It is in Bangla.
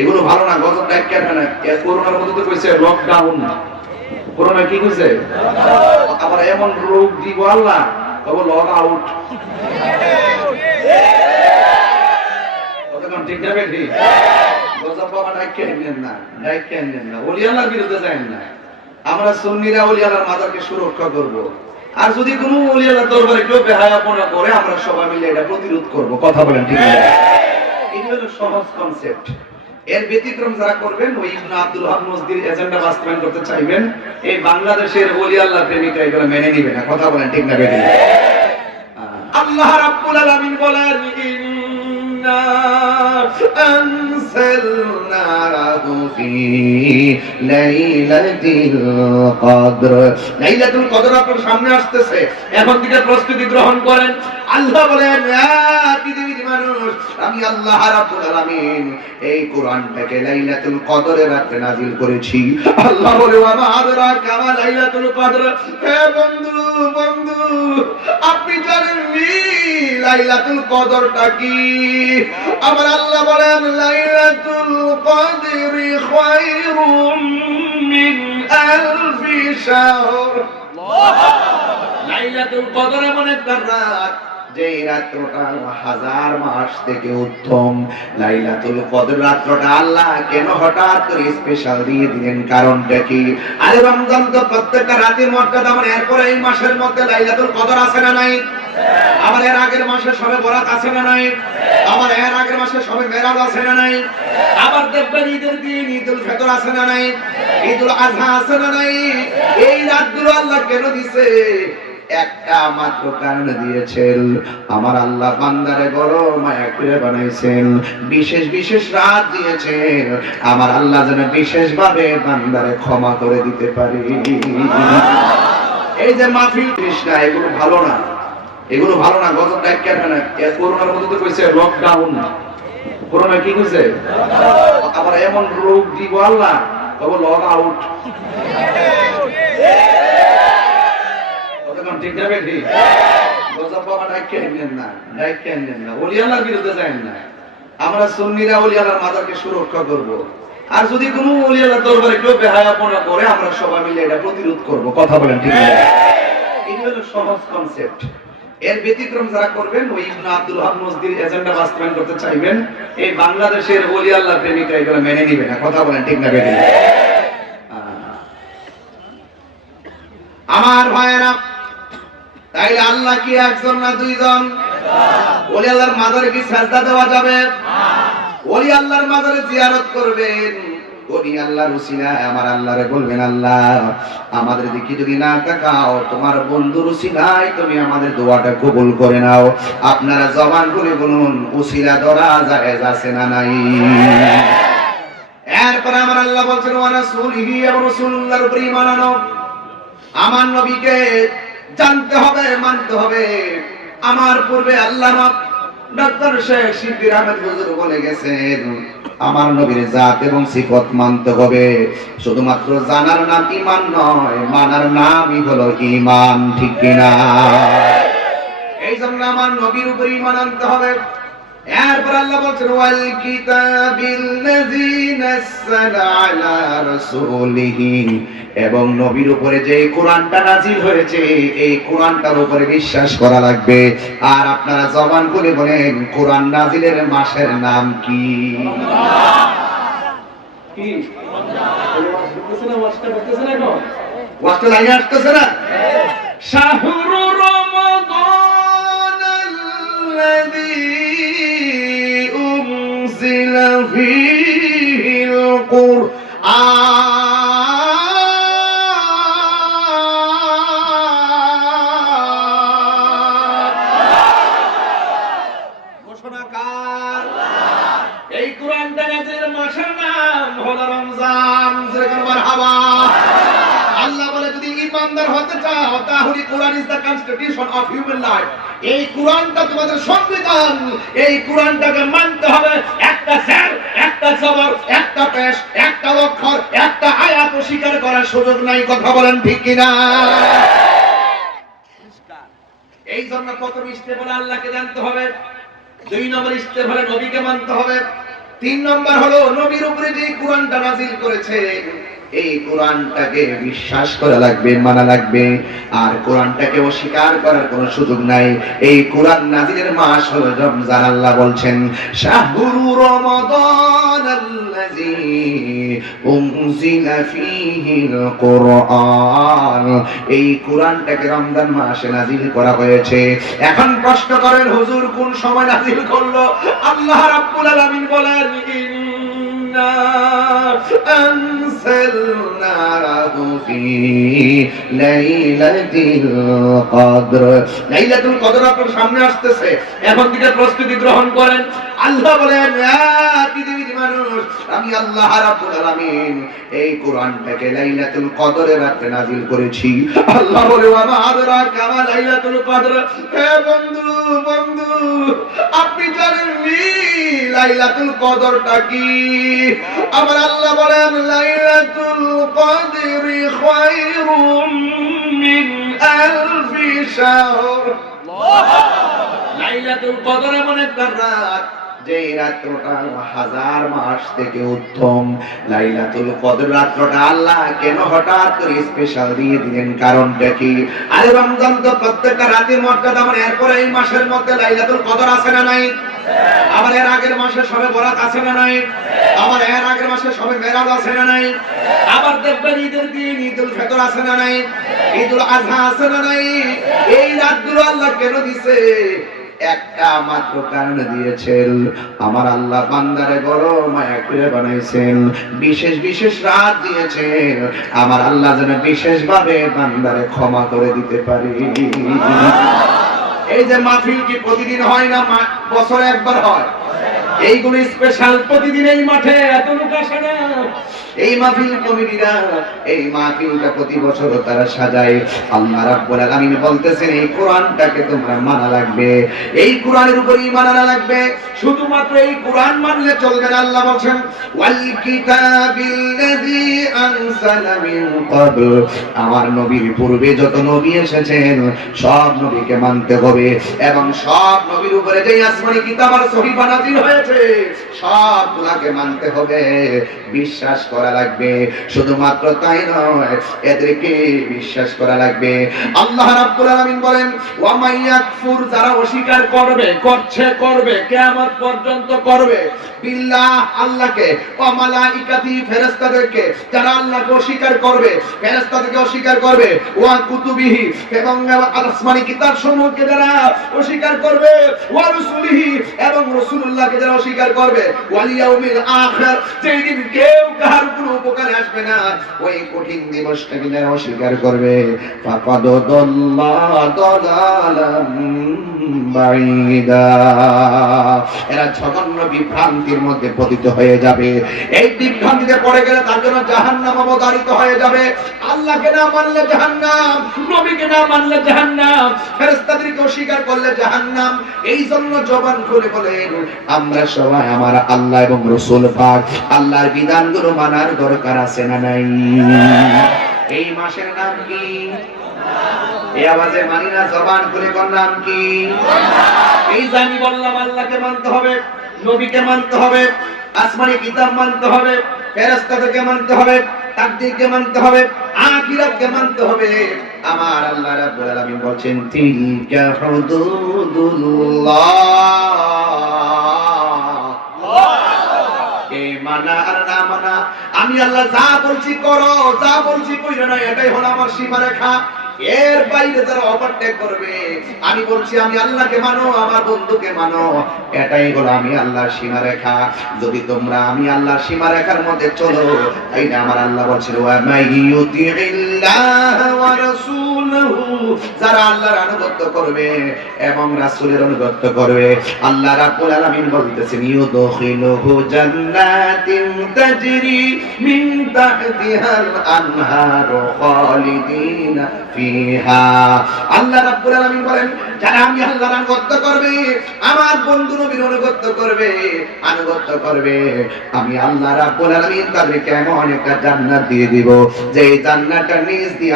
এগুলো ভালো না, গজব ডাক কেন না। করোনার মধ্যে তো কইছে লকডাউন, করোনা কি কইছে, আবার এমন রোগ দিব আল্লাহ তবে লক আউট। কতক্ষণ ঠিক না বেঠি? গজব বাবা ডাক কেন না, ডাক কেন না, ওলি আল্লাহর বিরুদ্ধে যান না। আমরা সুন্নিরা ওলি আল্লাহর মাজারকে সুরক্ষা করব। আর যদি কোনো ওলি আল্লাহর দরবারে কেউ বেহায়াপনা করে আমরা সবাই মিলে এটা প্রতিরোধ করব। কথা বলেন ঠিক না? এই হলো সহজ কনসেপ্ট। এর ব্যতিক্রম যারা করবেন, ওই ইবনে আব্দুল ওয়াহাব নজদির এজেন্ডা বাস্তবায়ন করতে চাইবেন, এই বাংলাদেশের ওলি আল্লাহ প্রেমিকা এগুলো মেনে নিবে না। কথা বলেন ঠিক না বেঠিক? আল্লাহ রাব্বুল আলামিন বলেন, ইন্না আনসালনাহু ফি লাইলাতিল কদর। লাইলাতুল কদর আপনার সামনে আসতেছে, এখন থেকে প্রস্তুতি গ্রহণ করেন। আল্লাহ বলেন, পৃথিবীর মানুষ, আমি আল্লাহ রাব্বুল আলামিন এই কোরআনটাকে লাইলাতুল কদরের রাতে নাযিল করেছি। আল্লাহ বলে, ওয়া মা আদরাকা মা লাইলাতুল কদর। হে বন্ধু, বন্ধু, আপনি জানেন নি লাইলাতুল কদরটা কি? আমার আল্লাহ বলেন, লাইলাতুল কদরি খায়রুম মিন আলফি শাহর। লাইলাতুল কদর এমন একটা রাত, যে রাতটা হাজার মাস থেকে উত্তম। লাইলাতুল কদর রাতটা আল্লাহ কেন হঠাৎ করে স্পেশাল দিয়ে দিলেন, কারণটা কি? আরে রমজান তো প্রত্যেকটা রাতের মর্যাদা, মানে এরপরে এই মাসের মধ্যে লাইলাতুল কদর আছে না নাই? আবার এর আগের মাসে সবে বরাত আছে না নাই? আবার এর আগের মাসে সবে মেরাজ আছে না নাই? আবার দেখবেন ঈদের দিন ঈদুল ফিতর আছে না নাই? ঈদুল আযহা আছে না নাই? এই রাতগুলো আল্লাহ কেন দিছে? একটা মাত্র কারণ দিয়েছেন, আমার আল্লাহ বান্দারে বড় মায়া করে বানাইছেন। বিশেষ বিশেষ রাত দিয়েছেন, আমার আল্লাহ যেন বিশেষ ভাবে বান্দারে ক্ষমা করে দিতে পারে। এই যে মাহফিল কৃষ্ণা, এগুলো ভালো না, এগুলো ভালো না, গজব ডাক কেন না। করোনার মধ্যে তো কইছে লকডাউন, করোনা কি কইছে, আবার এমন রোগ দিব আল্লাহ তবে লক আউট। ঠিক না বেঠি? গজব বাবা ডাক কেন না, ডাক কেন না, ওলি আল্লাহর বিরুদ্ধে যান না। আমরা সুন্নিরা ওলি আল্লাহর মাজারকে সুরক্ষা করব। আর যদি কোনো ওলি আল্লাহর দরবারে কেউ বেহায়াপনা করে আমরা সবাই মিলে এটা প্রতিরোধ করব। কথা বলেন ঠিক না? এই হলো সহজ কনসেপ্ট। এর ব্যতিক্রম যারা করবেন, ওই ইবনে আব্দুল ওয়াহাব নজদির এজেন্ডা বাস্তবায়ন করতে চাইবেন, এই বাংলাদেশের ওলি আল্লাহ প্রেমিকা এগুলো মেনে নিবে না। কথা বলেন ঠিক না বেঠিক? আমার ভাইয়েরা, তাইলে আল্লাহ কি একজন না দুইজন? ওলি আল্লাহর মাজারে কি সাজদা দেওয়া যাবে? ওলি আল্লাহর মাজারে জিয়ারত করবেন, ওলি আল্লাহর উসিলায় আমার আল্লাহরে বলবেন, আল্লাহ আমাদের দিকে যদি না তাকাও, তোমার বন্ধুর উসিলায় তুমি আমাদের দোয়াটা কবুল করে নাও। আপনারা জবান করে বলুন, উসিলা ধরা জায়েজ আছে না নাই? এরপর আমার আল্লাহ বলছেন, ওয়া রাসূলিহি, এবং রাসূলুল্লাহর উপর ঈমান আনো। আমার নবীকে জানতে হবে, মানতে হবে। আমার পূর্বে আল্লামা ডক্টর শেখ শিববির আহমেদ হুজুর বলে গেছেন, আমার নবীর জাত এবং সিফত মানতে হবে। শুধুমাত্র জানার নাম ঈমান নয়, মানার নামই হলো ঈমান। ঠিক কিনা? এই জন্য আমার নবীর উপর ঈমান আনতে হবে। এরপর আল্লাহ বলছেন, ওয়াল কিতাবিল্লাযী নাযালা আলা রাসূলিহি, এবং নবীর উপরে যে কোরআনটা নাজিল হয়েছে এই কোরআনটার উপরে বিশ্বাস করা লাগবে। আর আপনারা জবান খুলে বলেন, কোরআন নাজিলের মাসের নাম কি? কি? ওয়াজটা লাইনে আসতেছে না? শাহরু রমাদানাল্লাযী উনজিলা ফীহিল কুরআন। এই কোরআনটা নাজিলের মাসের নাম হলো রমজান। মারহাবা। আল্লাহ বলে, যদি ঈমানদার হতে চাও তাহলে Quran is the constitution of human life. এই কোরআনটা তোমাদের সংবিধান। এই কোরআনটাকে মানতে হবে। একটা স্যার, একটা জবর, একটা পেশ, একটা অক্ষর, একটা আয়াত স্বীকার করার সুযোগ নাই। কথা বলেন ঠিক কিনা? এই জন্য প্রথম স্টেপ হলো আল্লাহকে জানতে হবে, 2 নম্বর স্টেপ হলো নবীকে মানতে হবে, তিন নম্বর হলো নবীর উপরে যে কোরআনটা নাযিল করেছে এই কোরআনটাকে বিশ্বাস করা লাগবে, মানা লাগবে, আর কোরআনটাকে অস্বীকার করার কোনো সুযোগ নাই। এই কোরআন নাযিলের মাস হলো রমজান। আল্লাহ বলছেন শাহরু রমাদান আল্লাযী উনজিলা ফীহিল কুরআন। এই কোরআনটাকে রমজান মাসে নাযিল করা হয়েছে। এখন প্রশ্ন করেন হুজুর কোন সময় নাযিল করলো? আল্লাহ রাব্বুল আলামিন বলেন আনসালনাহু ফি লাইলাতিল কদর। লাইলাতুল কদর আপনার সামনে আসতেছে, এখন থেকে প্রস্তুতি গ্রহণ করেন। আল্লাহ বলেন পৃথিবীর মানুষ, আমি আল্লাহ রাব্বুল আলামিন এই কোরআনটাকে লাইলাতুল কদরের রাতে নাযিল করেছি। আল্লাহ বলে ওয়া মা আদরাকা মা লাইলাতুল কদর। হে বন্ধু বন্ধু, আপনি জানেন নি লাইলাতুল কদরটা কি? আমার আল্লাহ বলেন লাইলাতুল কদরি খায়রুম মিন আলফি শাহর। লাইলাতুল কদর এমন একটা রাত যে রাতটা হাজার মাস থেকে উত্তম। লাইলাতুল কদর রাতটা আল্লাহ কেন হঠাৎ করে স্পেশাল দিয়ে দিলেন? কারণটা কি? আরে রমজান তো প্রত্যেকটা রাতের মর্যাদা, মানে এরপরে এই মাসের মধ্যে লাইলাতুল কদর আছে না নাই? আবার এর আগের মাসে শবে বরাত আছে না নাই? আবার এর আগের মাসে শবে মেরাজ আছে না নাই? আবার দেখবেন ঈদের দিন ঈদুল ফিতর আছে না নাই? ঈদুল আযহা আছে না নাই? এই রাতগুলো আল্লাহ কেন দিছে? একটা মাত্র কারণে দিয়েছেন, আমার আল্লাহ বান্দারে বড় মায়া করে বানাইছেন। বিশেষ বিশেষ রাত দিয়েছেন আমার আল্লাহ যেন বিশেষ ভাবে বান্দারে ক্ষমা করে দিতে পারে। এই যে মাহফিল কি প্রতিদিন হয় না, বছরে একবার হয়? এইগুলো স্পেশাল, প্রতিদিন এই মাঠে এত লোক আসে না। এই মাহফিল কমিটিরা এই মাহফিলটা প্রতি বছর তারা সাজায়। আল্লাহ রাব্বুল আলামিন বলতেছেন এই কোরআনটাকে তোমরা মানা লাগবে, এই কোরআনের উপর ঈমান আনা লাগবে। শুধুমাত্র এই কোরআন মানলে চলবে না। আল্লাহ বলেন ওয়াল কিতাবিল্লাযী আনসালা মিন ক্বাবল। আমার নবীর পূর্বে যত নবী এসেছেন সব নবীকে মানতে হবে, এবং সব নবীর উপরে যে আসমানি কিতাব আর সহিফা নাযিল হয়েছে সবগুলোকে মানতে হবে, বিশ্বাস করা লাগবে। শুধুমাত্র তাই নয়, এদেরকে বিশ্বাস করা লাগবে। আল্লাহ রাব্বুল আলামিন বলেন ওয়া মাইয়াকফুর, যারা অস্বীকার করবে, করবে, কিয়ামত পর্যন্ত করবে, বিল্লাহ আল্লাহকে, ওয়া মালাইকাতি ফেরেশতাদেরকে, যারা আল্লাহকে অস্বীকার করবে, ফেরেশতাদেরকে অস্বীকার করবে, ওয়া কুতুবিহি, এবং আসমানি কিতাব সমূহকে যারা অস্বীকার করবে, ওয়া রাসূলিহি, এবং রাসূলুল্লাহকে যারা অস্বীকার করবে, ওয়াল ইয়াউমিল আখির, যেই দিন কেউ কার কোনো উপকারে আসবে না, ওই কঠিন দিবসটাকে যারা অস্বীকার করবে, ফাকাদ দাল্লা দালালাম বাঈদা, এরা জঘন্য বিভ্রান্তির মধ্যে পতিত হয়ে যাবে। এই বিভ্রান্তিতে পড়ে গেলে তার জন্য জাহান্নাম অবধারিত হয়ে যাবে। আল্লাহকে না মানলে জাহান্নাম, নবীকে না মানলে জাহান্নাম, ফেরেশতাদেরকে অস্বীকার করলে জাহান্নাম। এই জন্য জবান খুলে বলেন আমরা সবাই আমার আল্লাহ এবং রাসূল পাক আল্লাহর বিধানগুলো মানার দরকার আছে না নাই? এই মাসের নাম কি? এই আওয়াজে মানি না, জবান খুলে কোন নাম কি? এই যে আমি বললাম আল্লাহকে মানতে হবে, নবীকে মানতে হবে, আসমানি কিতাব মানতে হবে, ফেরেশতাদেরকে মানতে হবে, তাকদীরকে মানতে হবে, আখিরাতকে মানতে হবে। আমার আল্লাহ রাব্বুল আলামিন বলেন তিলকা হুদুদুল্লাহ, এই মানা আর না মানা, আমি আল্লাহ যা বলছি করো, যা বলছি কইরো না, এটাই হলো আমার সীমারেখা। এর বাইরে যারা ওভারটেক করবে, আমি বলছি আমি আল্লাহকে মানো, আমার বন্ধুকে মানো, এটাই হলো আমি আল্লাহর সীমারেখা। যদি তোমরা আমি আল্লাহর সীমারেখার মধ্যে চলো, এইটা আমার আল্লাহ বলছিল ওয়া মাইয়ুতিল্লাহ ওয়া রাসূলহু, যারা আল্লাহর আনুগত্য করবে এবং রাসূলের আনুগত্য করবে, আল্লাহ রাব্বুল আলামিন বলতেছেন ইউদখিলুহু জান্নাতিন তাজরি মিন তাহতিহাল আনহারু খালিদিনা ফিহা। আল্লাহ রাব্বুল আলামিন বলেন যারা আমি আল্লাহর আনুগত্য করবে, আমার বন্ধু নবীর আনুগত্য করবে, আমি আল্লাহ রাব্বুল আলামিন তাদেরকে এমন একটা জান্নাত দিয়ে দিব যে জান্নাতটা নিজ দিয়ে